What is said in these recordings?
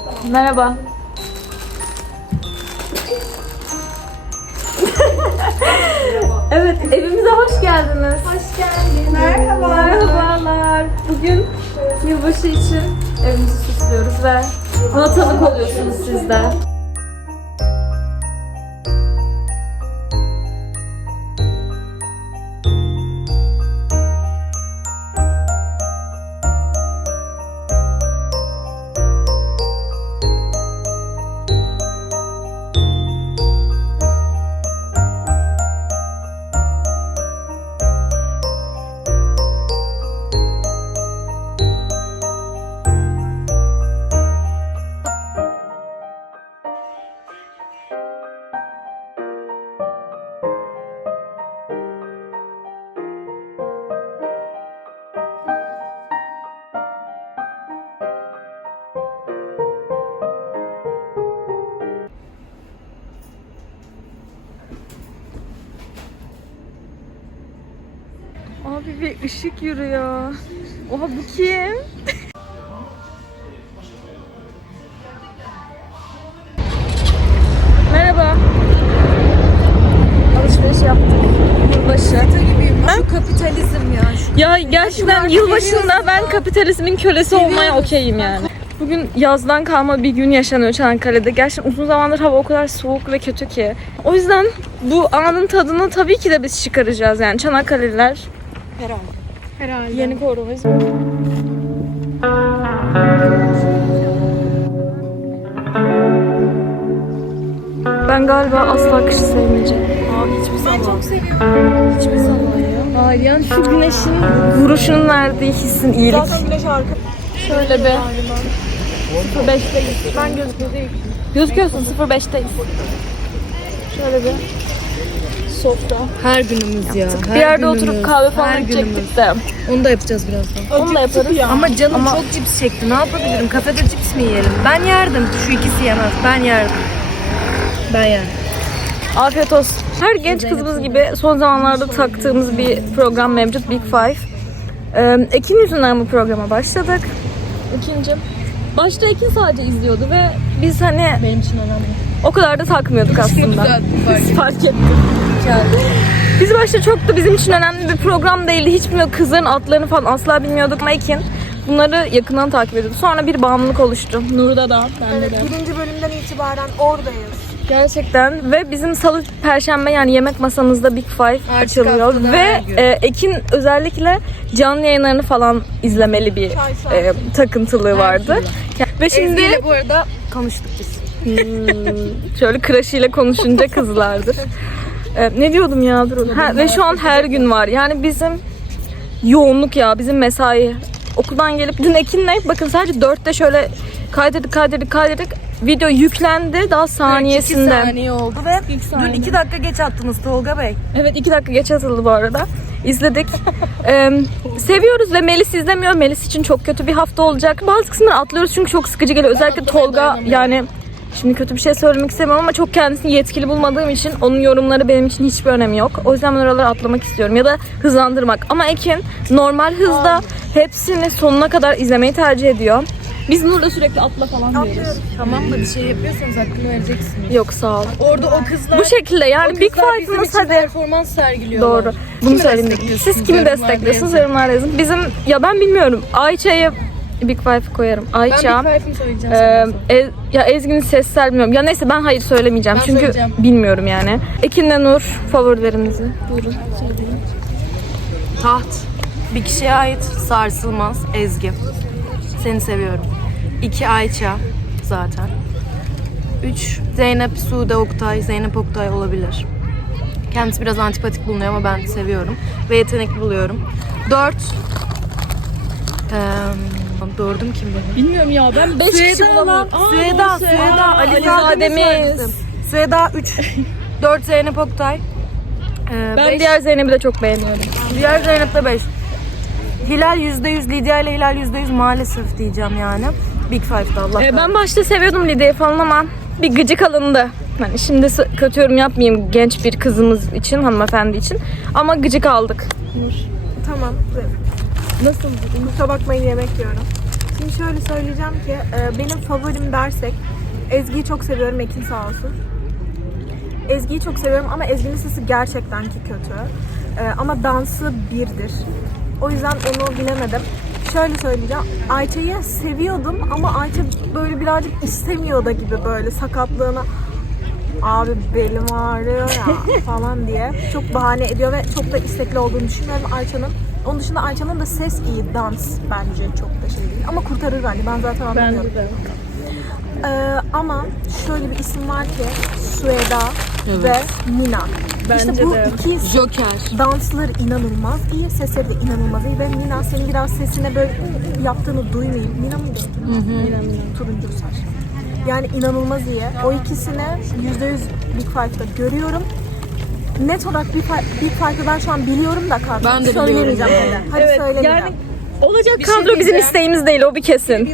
Merhaba. Evet, evimize hoş geldiniz. Hoş geldiniz. Merhaba. Merhabalar. Bugün yılbaşı için evimizi süslüyoruz ve buna tanık oluyorsunuz siz de. Abi bir ışık yürüyor. Oha bu kim? Merhaba. Alışveriş yaptık. Yılbaşı. Şu kapitalizm ya. Ya gerçekten yılbaşında ben kapitalizmin kölesi olmaya okeyim yani. Bugün yazdan kalma bir gün yaşanıyor Çanakkale'de. Gerçekten uzun zamandır hava o kadar soğuk ve kötü ki. O yüzden bu anın tadını tabii ki de biz çıkaracağız yani Çanakkale'liler. Herhalde. Yeni korumuz. Ben galiba asla kışı sevmeyeceğim. Hiçbir zaman. Ben çok seviyorum. Hiçbir zaman ya. Hayır yani şu güneşin vuruşunun verdiği hissin iyilik. Zaten güneş harika. Şöyle bir 05'teyiz. Ben gözükmüyor. Gözüküyorsun 05'teyiz. Şöyle bir sofra. Her günümüz ya. Bir yerde oturup kahve falan içecektik de. Onu da yapacağız birazdan. Onu da yaparız. Ama canım çok cips çekti. Ne yapabilirim? Kafede cips mi yiyelim? Ben yerdim. Şu ikisi yemez. Ben yerdim. Ben yerdim. Afiyet olsun. Her genç kızımız gibi son zamanlarda taktığımız bir program mevcut, Big Five. Ekin yüzünden bu programa başladık. İkinci. Başta Ekin sadece izliyordu ve biz hani Benim için önemli. o kadar da takmıyorduk aslında. Fark ettim. Biz başta çok da bizim için önemli bir program değildi. Hiç bilmiyorduk. Kızların adlarını falan asla bilmiyorduk. Ama Ekin bunları yakından takip ediyordu. Sonra bir bağımlılık oluştu. Nur'da da, bende de. Birinci bölümden itibaren oradayız. Gerçekten ve bizim salı, perşembe yani yemek masamızda Big Five açılıyor haftada her ve gün. Ekin özellikle canlı yayınlarını falan izlemeli bir takıntılığı vardı. Ve şimdi Ezgi'yle bu arada konuştuk biz. şöyle crush'ıyla konuşunca kızlardır. Ne diyordum ya? Dur. Ve şu an her gün var. Yani bizim yoğunluk ya, bizim mesai. Okuldan gelip dün Ekin'le bakın sadece 4'te şöyle kaydırdık. Video yüklendi daha 2 saniyesinde. saniye oldu ve dün 2 dakika geç attınız Tolga Bey. Evet 2 dakika geç atıldı bu arada. İzledik. Seviyoruz ve Melis izlemiyor. Melis için çok kötü bir hafta olacak. Bazı kısımları atlıyoruz çünkü çok sıkıcı geliyor. Özellikle Tolga yani şimdi kötü bir şey söylemek istemiyorum ama çok kendisini yetkili bulmadığım için onun yorumları benim için hiçbir önemi yok. O yüzden ben oraları atlamak istiyorum ya da hızlandırmak. Ama Ekin normal hızda hepsini sonuna kadar izlemeyi tercih ediyor. Biz Nur'la sürekli atla falan diyoruz. Tamam da bir şey yapıyorsanız hakkını vereceksiniz. Yok sağ ol. Orada o kızlar Bu şekilde yani Big bizim Five'ımız için hadi. performans sergiliyorlar. Doğru. Bunu söyleyeyim dedim. Siz kimi destekliyorsunuz yorumlarda yazın. Bizim ya ben bilmiyorum. Ayça'ya Big Five koyarım. Ayça. Ben Big Five'ını söyleyeceğim Ya Ezgi'nin sessel bilmiyorum. Ya neyse ben hayır söylemeyeceğim. Ben Çünkü söyleyeceğim. bilmiyorum yani. Ekin'le Nur favorilerinizi. Buyurun. Taht. Bir kişiye ait sarsılmaz Ezgi. Seni seviyorum. 2 Ayça zaten. 3 Zeynep Sude Oktay. Zeynep Oktay olabilir. Kendisi biraz antipatik bulunuyor ama ben seviyorum. Ve yetenekli buluyorum. 4 Dördüm kim benim? Bilmiyorum ya ben 5 kişi bulamıyorum. Süheda, Alizademiz. Süheda 3 4 Zeynep Oktay. Ben Beş- diğer Zeynep'i de çok beğeniyorum. Diğer Zeynep de 5. Hilal %100, Lidya ile Hilal %100 maalesef diyeceğim yani. Big Five'da Allah Ben başta seviyordum Lidya'yı falan ama bir gıcık alındı. Hani şimdi kötü yorum yapmayayım genç bir kızımız için, hanımefendi için. Ama gıcık aldık. Tamam. Nasıl? Kusura bakmayın yemek yiyorum. Şimdi şöyle söyleyeceğim ki benim favorim dersek Ezgi'yi çok seviyorum, Ekin sağ olsun. Ezgi'yi çok seviyorum ama Ezgi'nin sesi gerçekten ki kötü. Ama dansı birdir. O yüzden onu bilemedim. Şöyle söyleyeceğim. Ayça'yı seviyordum ama Ayça böyle birazcık istemiyor da gibi böyle sakatlığına abi belim ağrıyor ya falan diye çok bahane ediyor ve çok da istekli olduğunu düşünüyorum Ayça'nın. Onun dışında Ayça'nın da ses iyi, dans bence çok da şey değil. Ama kurtarır bence. Ben zaten anlamıyorum. Ama şöyle bir isim var ki Sueda ve Mina. İşte bu iki Joker. dansları inanılmaz iyi, sesleri de inanılmaz iyi ve Mina senin biraz sesine böyle yaptığını duymayayım. Mina mıydı? Turuncu saç. Yani inanılmaz iyi. O ikisini %100 Big Five'da görüyorum. Net olarak Big Five'ı ben şu an biliyorum da kadro. Ben de Söylemeyeceğim biliyorum. hele. Hadi söylemeyeceğim. Yani olacak kadro bizim isteğimiz değil, o bir kesin.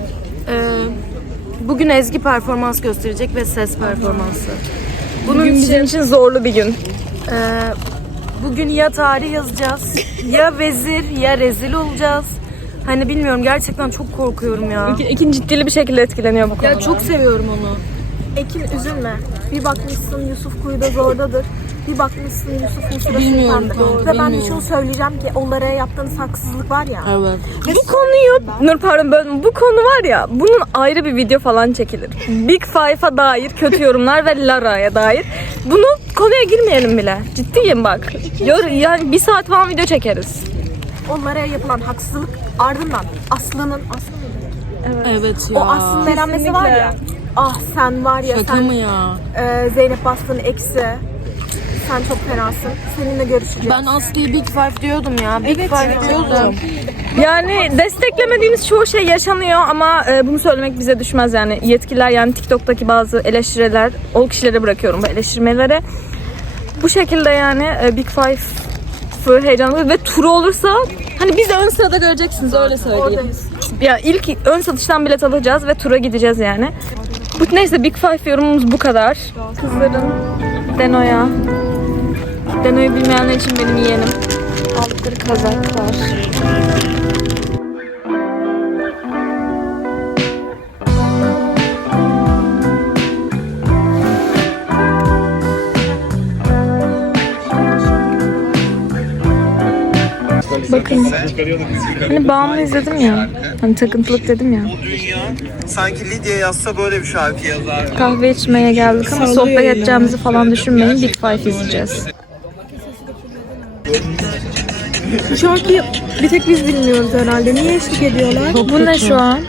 Bugün Ezgi performans gösterecek ve ses performansı. Bugün bizim için zorlu bir gün. Bugün ya tarih yazacağız, ya vezir, ya rezil olacağız. Hani bilmiyorum, gerçekten çok korkuyorum ya. Ekin ciddili bir şekilde etkileniyor bu konuda. Ya çok seviyorum onu. Ekin üzülme. Bir bakmışsın Yusuf kuyuda zordadır. Bir bakmışsın Yusuf Mısır'da Bilmiyorum sultandır. kanka, Ve ben de bilmiyorum. şunu söyleyeceğim ki onlara yaptığınız haksızlık var ya. Evet. Bu konuyu, Nur pardon bölme, bu konu var ya, bunun ayrı bir video falan çekilir. Big Five'a dair kötü yorumlar ve Lara'ya dair. Bunu konuya girmeyelim bile. Ciddiyim bak. Yani bir saat falan video çekeriz. Onlara yapılan haksızlık ardından Aslı'nın Evet ya. o Aslı'nın elenmesi var ya. Ah sen var ya Şaka sen mı ya? Zeynep Bastı'nın eksi. Sen çok fenasın. Seninle görüşeceğiz. Ben Aslı'ya Big Five diyordum ya. Big Five diyordum. Yani desteklemediğimiz çoğu şey yaşanıyor ama bunu söylemek bize düşmez yani. Yetkililer, yani TikTok'taki bazı eleştiriler, o kişilere bırakıyorum bu eleştirmeleri. Bu şekilde yani Big Five'ı heyecanlı ve turu olursa hani biz de ön sırada göreceksiniz, öyle söyleyeyim. Oradayız. Ya ilk ön satıştan bilet alacağız ve tura gideceğiz yani. Bu neyse, Big Five yorumumuz bu kadar. Kızların Deno'yu bilmeyenler için benim yeğenim. Aldıkları kazaklar. Bakın. Hani bağımlı izledim ya. Hani takıntılık dedim ya. Dünya sanki Lidya yazsa böyle bir şarkı yazar. Kahve içmeye geldik ama sohbet edeceğimizi falan düşünmeyin. Big Five izleyeceğiz. Bu şarkıyı bir tek biz bilmiyoruz herhalde. Niye eşlik ediyorlar? Bu ne şu an?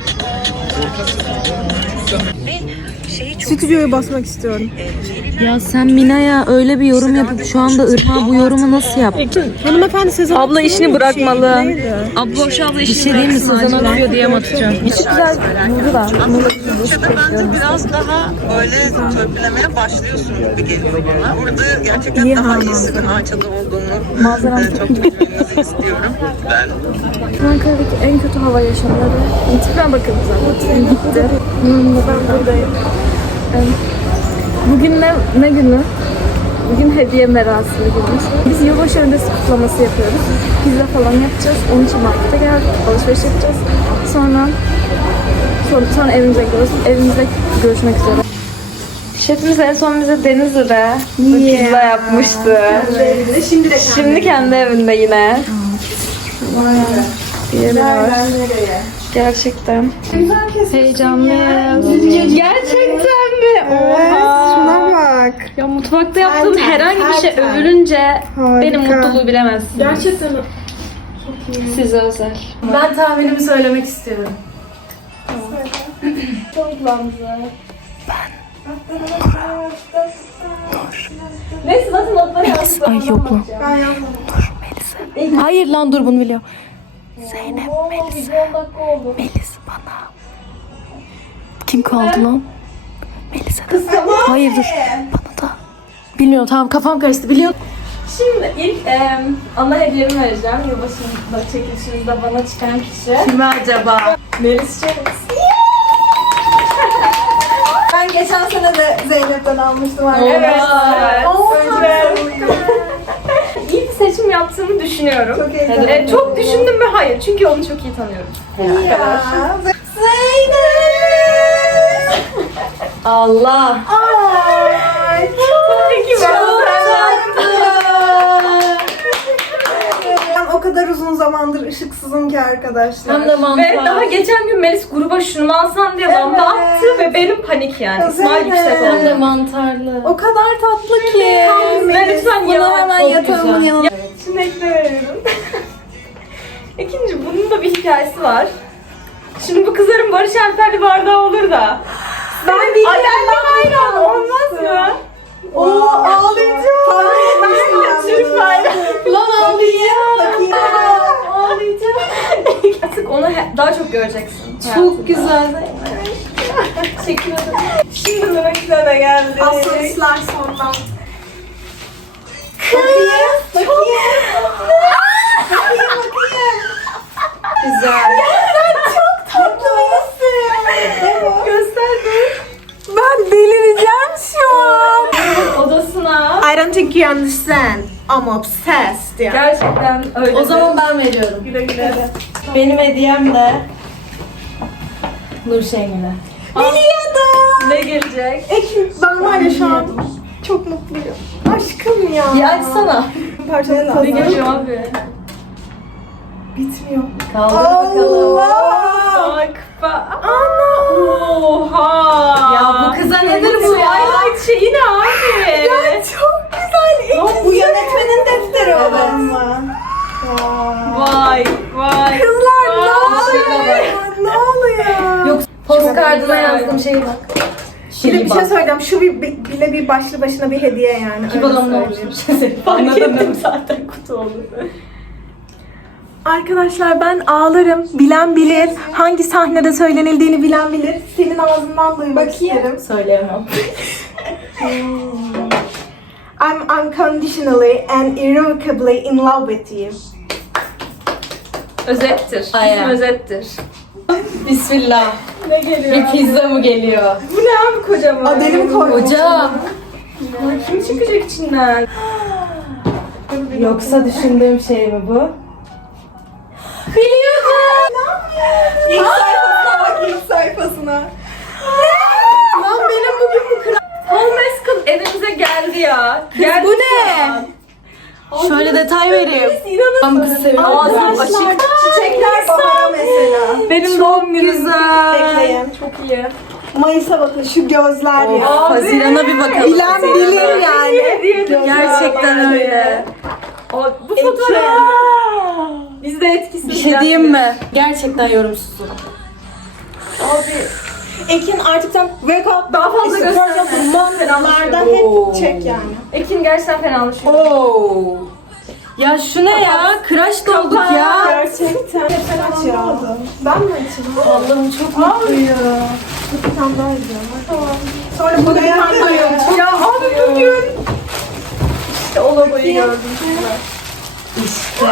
Stüdyoya basmak istiyorum. Ya sen Mina'ya öyle bir yorum yapıp şu anda Irmak'a bu yorumu nasıl yaptın? Hanımefendi Sezen Abla Aksu'nun işini bir bırakmalı. şeyi neydi? Bir şey değil mi? Sezen Aksu'ya diye mi atacağım? Hiç güzel vurdu da. Türkçe'de bence biraz daha böyle törpülemeye başlıyorsun gibi geliyor bana. Burada gerçekten daha iyisinin Ayça'da olduğunu çok bilmenizi istiyorum. Ankara'daki en kötü hava yaşamları. İntikam bakın zaten. Gitti. Ben buradayım. Bugün ne günü? Bugün hediye merasimi günümüz. Biz yılbaşı öncesi kutlaması yapıyoruz. Pizza falan yapacağız. Onun için markete geldik. Alışveriş yapacağız. Sonra evimize gidiyoruz. Evimizde görüşmek üzere. Şefimiz en son bize Denizli'de pizza yapmıştı. Şimdi kendi evinde yine. Gerçekten. Heyecanlıyız. Gerçekten mi? Oha. Şuna bak. Ya mutfakta yaptığım herhangi bir şey övülünce benim mutluluğu bilemezsiniz. Gerçekten Size özel. Ben tahminimi söylemek istiyorum. Neyse zaten notları yazdım. Ay yok lan. Dur Melisa. Hayır lan, dur bunu biliyor. Zeynep, Melisa. Melis bana. Kim kaldı lan? Melisa. Hayır dur. Bana da. Bilmiyorum, tamam, kafam karıştı. Biliyorum. Şimdi ilk ana hediyemi vereceğim. Yılbaşında çekilişimizde bana çıkan kişi. Kime acaba? Melis Çelik. Ben geçen sene de Zeynep'ten almıştım. Evet. İyi bir seçim seçim yaptığımı düşünüyorum. Çok heyecanlı. Çok düşündüm mü? Hayır. Çünkü onu çok iyi tanıyorum. Ya. Allah. Ay, Tabii ki ben. Ben o kadar uzun zamandır ışıksızım ki arkadaşlar. Hem de mantar. Ve daha geçen gün Melis gruba şunu mu alsan diye lamba attı ve benim panik yani. Evet. İsmail yüksek Hem de oldu. mantarlı. O kadar tatlı ki. Ve lütfen Bunu ya. hemen çok yatağımın güzel. yanına. Şimdi ekle veriyorum. İkinci bunun da bir hikayesi var. Şimdi bu kızların Barış Alper'li bardağı olur da. Ben bir Adem'le ayran olmaz mı? Oo, ağlayacağım. Ben de Türk bayrağı. Lan ağlayacağım. Ağlayacağım. Artık onu daha çok göreceksin. Çok güzel. Teşekkür ederim. Şimdi Mehmet'e de geldi. Asılslar sondan. Bakayım. Güzel. Sen çok tatlısın. Göster dur. Ben delireceğim şu an. Odasına. I don't think you understand. I'm obsessed ya. Gerçekten öyle. O zaman ben veriyorum. güle güle. Benim hediyem de Nur Şengül'e. Biliyordum. Ne gelecek? Ekin, ben var ya şu an çok mutluyum. Aşkım ya. Bir açsana. Parçalı Ne lazım. geliyor abi? Bitmiyor. Kaldır bakalım. Allah. Bak. Ana. Oha. Ya bu kıza nedir bu ya? Twilight şeyi ne abi? Ya çok güzel. Ekin. Bu yönetmenin defteri o ama. Vay vay. Kızlar ne Vay. oluyor? Ne oluyor? Yok postkardına yazdığım şeye bak. Bir de bir şey söyleyeceğim. Şu bile bir başlı başına bir hediye yani. Ki Öyle bana söyleyeyim. olmuştur. Fark ettim zaten kutu oldu. Arkadaşlar ben ağlarım. Bilen bilir. Hangi sahnede söylenildiğini bilen bilir. Senin ağzından duymak isterim. Söyleyemem. I'm unconditionally and irrevocably in love with you. Özettir. Aynen. İsim özettir. Bismillah. Ne geliyor? Bir pizza mı geliyor? Bu ne abi kocaman? Adel'im koymuş. Hocam. Kim çıkacak içinden? Yoksa düşündüğüm şey mi bu? İlk sayfasına bak, ilk sayfasına. Lan benim bugün bu kral... Paul Mescal evimize geldi ya. Geldi bu ne? Şöyle detay vereyim. Ben bu kızı seviyorum. Ağzım Arkadaşlar, açık. çiçekler bahara mesela. Benim doğum günüm. Bekleyin. Çok iyi. Mayıs'a bakın şu gözler ya. Haziran'a bir bakalım. Bilen bilir yani. Gerçekten öyle. Bu fotoğraf. Biz de etkisiz. Bir şey diyeyim mi? Gerçekten yorumsuzum. Ekin artık sen wake up Daha fazla göstereceğim. mantılardan hep çek yani. Ekin gerçekten fenalaşıyor. Oo. Ya şu ne ya? Crush dolduk ya. Gerçekten. Sen aç ya. Ben mi açayım? Allah'ım çok mutluyum. Bir tane daha izliyorum. Tamam. Sonra bu da yapmayalım. Ya abi bugün. İşte o logoyu gördüm. İşte.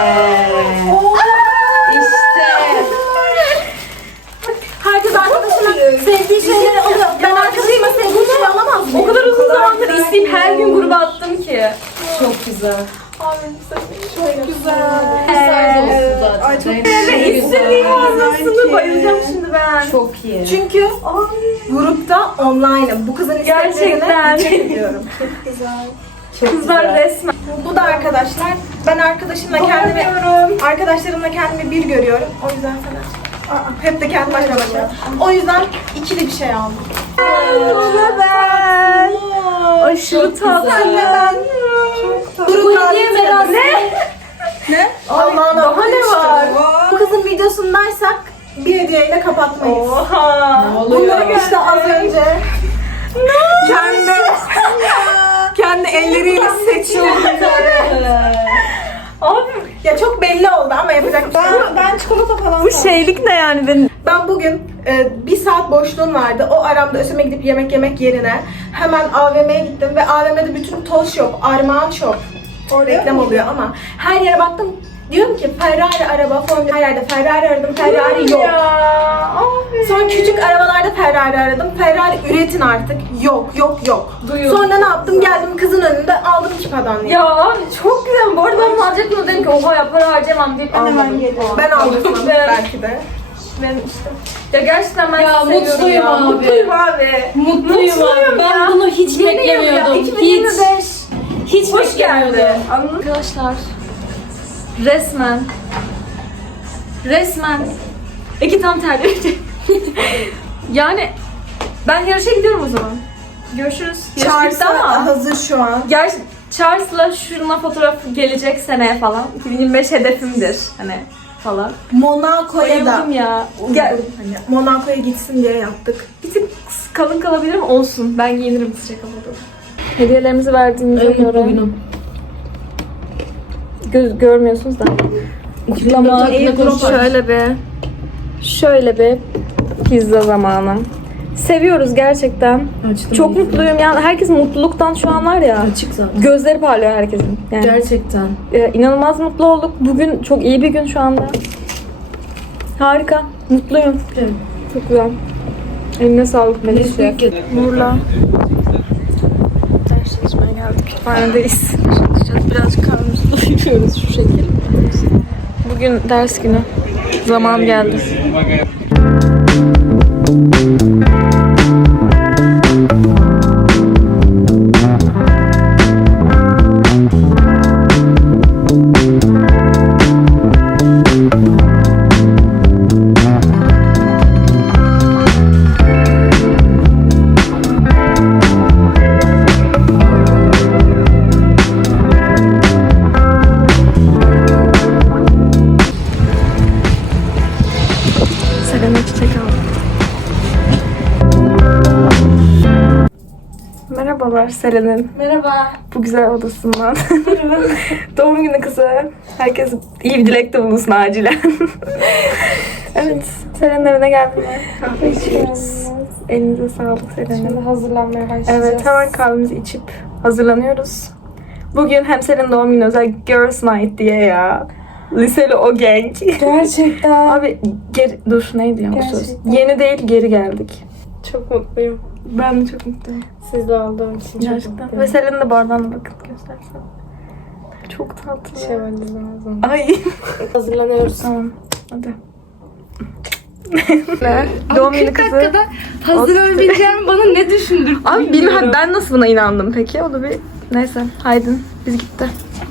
Herkes arkadaşına sevdiği şeyleri alıyor. Ben arkadaşıma sevdiği şeyi alamaz mıyım? O kadar uzun zamandır isteyip her gün gruba attım ki. Çok güzel. Çok güzel. Size olsun zaten. Ay çok Ve istediğim anlasını bayılacağım şimdi ben. Çok iyi. Çünkü grupta online'ım. Bu kızın Gerçekten. istediklerini ediyorum. Çok Kızlar güzel. resmen. Bu da arkadaşlar. Ben arkadaşlarımla kendimi bir görüyorum. O yüzden sana hep de kendi başıma bakıyorum. O yüzden ikili bir şey aldım. Ben. Aşırı tatlı. Ben. Bu hediye merası. Ne? Ay, daha ne var? Bu kızın videosundaysak bir hediyeyle kapatmayız. Oha. Bunları işte az önce kendi elleriyle seçiyor. Abi Ya çok belli oldu ama yapacak bir şey yok. Ben çikolata falan bu şeylik ne yani benim? Ben bugün bir saat boşluğum vardı. O aramda Ösem'e gidip yemek yerine hemen AVM'ye gittim ve AVM'de bütün Toz Shop, Armağan Shop reklam oluyor ama her yere baktım Diyorum ki Ferrari araba, Formula her yerde Ferrari aradım, Ferrari yok. Sonra küçük arabalarda Ferrari aradım. Ferrari üretin artık. Yok. Sonra ne yaptım? Geldim kızın önünde aldım kipadan. Ya abi çok güzel. Bu arada ben alacaktım dedim ki oha ya para harcamam deyip almadım. Ben aldım belki de. Ben işte. Ya gerçekten ben Ya seviyorum mutluyum ya. abi. Mutluyum abi. Mutluyum abi. Ben bunu hiç Yeni yıl ya, beklemiyordum. 2025. Hiç Hoş geldi. beklemiyordum. Anladın mı? Arkadaşlar. Resmen 2 tam terbiye. Yani ben yarışa gidiyorum o zaman. Görüşürüz. Yarış bitti ama. hazır şu an. Gerçi Charles'la şuna fotoğraf gelecek seneye falan. 2025 hedefimdir hani falan. Monaco'ya da. Bayıldım ya. Gel. Hani Monaco'ya gitsin diye yaptık. Bir tık kalın kalabilir mi? Olsun. Ben giyinirim sıcak havada. Hediyelerimizi verdiğimize göre. Görmüyorsunuz da. Kutlama. Şöyle bir pizza zamanı. Seviyoruz gerçekten. Çok mutluyum yani. Herkes mutluluktan şu an var ya. Açık zaten. Gözleri parlıyor herkesin. Yani Gerçekten. inanılmaz mutlu olduk. Bugün çok iyi bir gün şu anda. Harika. Mutluyum. Evet. Çok güzel. Eline sağlık Melis. Nurla. Ders çalışmaya geldik. Kütüphanedeyiz. Birazcık karnımızı doyuruyoruz şu şekilde. Bugün ders günü. Zaman geldi. Selena çiçek aldım. Merhabalar Selen'in. Merhaba. Bu güzel odasından. Doğum günü kızı. Herkes iyi bir dilekte bulunsun acilen. Evet, Selen'in evine geldim. Kahve içiyoruz. Elinize sağlık Selen'in. Şimdi hazırlanmaya başlayacağız. Evet, hemen kahvemizi içip hazırlanıyoruz. Bugün hem Selen'in doğum günü özel Girls Night diye ya. Liseli o genç. Gerçekten. Abi dur neydi ya bu söz? Gerçekten. Yeni değil geri geldik. Çok mutluyum. Ben de çok mutluyum. Sizle aldığım için çok Gerçekten. mutluyum. Ve Selen'in de bardağına bakın göstersen. Çok tatlı. Şevvalimiz lazım. Ay. Hazırlanıyoruz. Tamam. Hadi. Doğum günü kızı. Hazırlanabileceğim bana ne düşündürdü? Abi bilmiyorum ben nasıl buna inandım peki? O da bir neyse. Haydin biz gitti.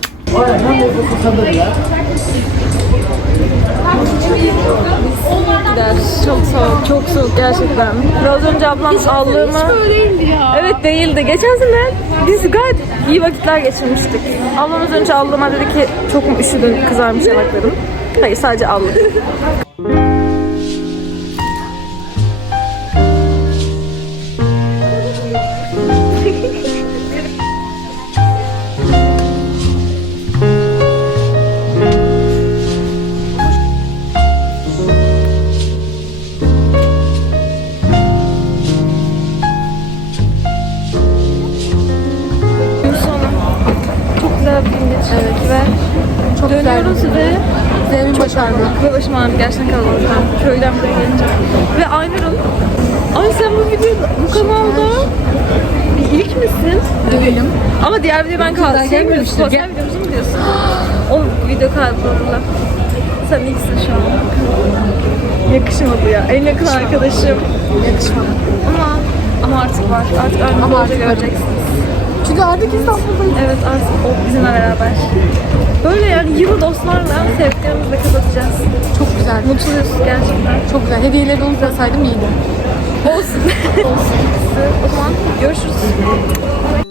Gider. Çok soğuk, çok soğuk gerçekten. Biraz önce ablam aldığımı... Hiç böyle değildi ya. Evet değildi. Geçen sene biz gayet iyi vakitler geçirmiştik. Ablam az önce aldığıma dedi ki çok mu üşüdün kızarmış yanaklarım. Hayır sadece aldık. Çok güzel bir gün geçirdik ve çok dönüyoruz ve Zeynep başardık. ve başım ağrıdı gerçekten kalabalık. Köyden buraya gelince. Ve Aynur'un ay sen bu videoda bu kanalda ilk misin? Değilim. Ama diğer video ben kaldım. Şey mi diyorsun? Sosyal videomuzu mu diyorsun? O video kayboldu. Sen ilksin şu an. Yakışmadı ya. En yakın arkadaşım. Yakışmadı. Ama artık var. Artık önümüzde göreceksiniz. Çünkü artık İstanbul'dayız. Evet artık o bizimle beraber. Böyle yani yılı dostlarla sevdiklerimizle kapatacağız. Çok güzel. Mutluyuz gerçekten. Çok güzel. Hediyeleri unutmasaydım iyiydi. Olsun. Olsun. O zaman görüşürüz.